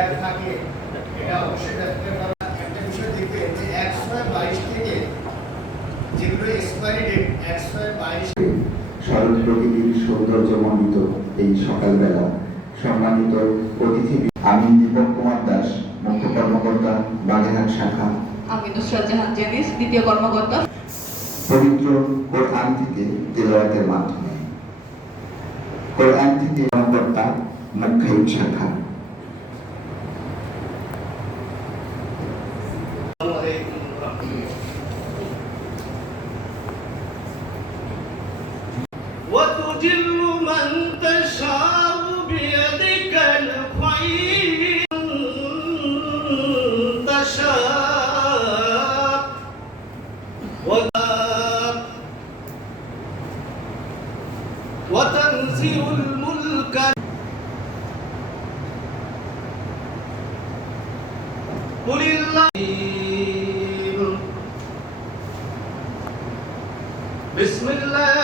Gap থাকে এটা অবশ্যই একটা বিষয় দেখবেন যে একশো বাইশ থেকে যেগুলো এক্সপায়ারি ডেট একশো বাইশ স্মরণ প্রকৃতির সৌন্দর্যমণ্ডিত এই সকালবেলা সম্মানিত অতিথি আমি দীপক কুমার দাস মুখ্য কর্মকর্তা বাগেরহাট শাখা। আমি নুসরাত জাহান জেনিস দ্বিতীয় কর্মকর্তা। পবিত্র কোরআন থেকে তেলাওয়াতের মাধ্যমে। কোরআন থেকে কর্মকর্তা মুখ্য শাখা। وتجل من تشاء بيدك الخير تشاء. وتنزع الملك قل الله বিসমিল্লাহ।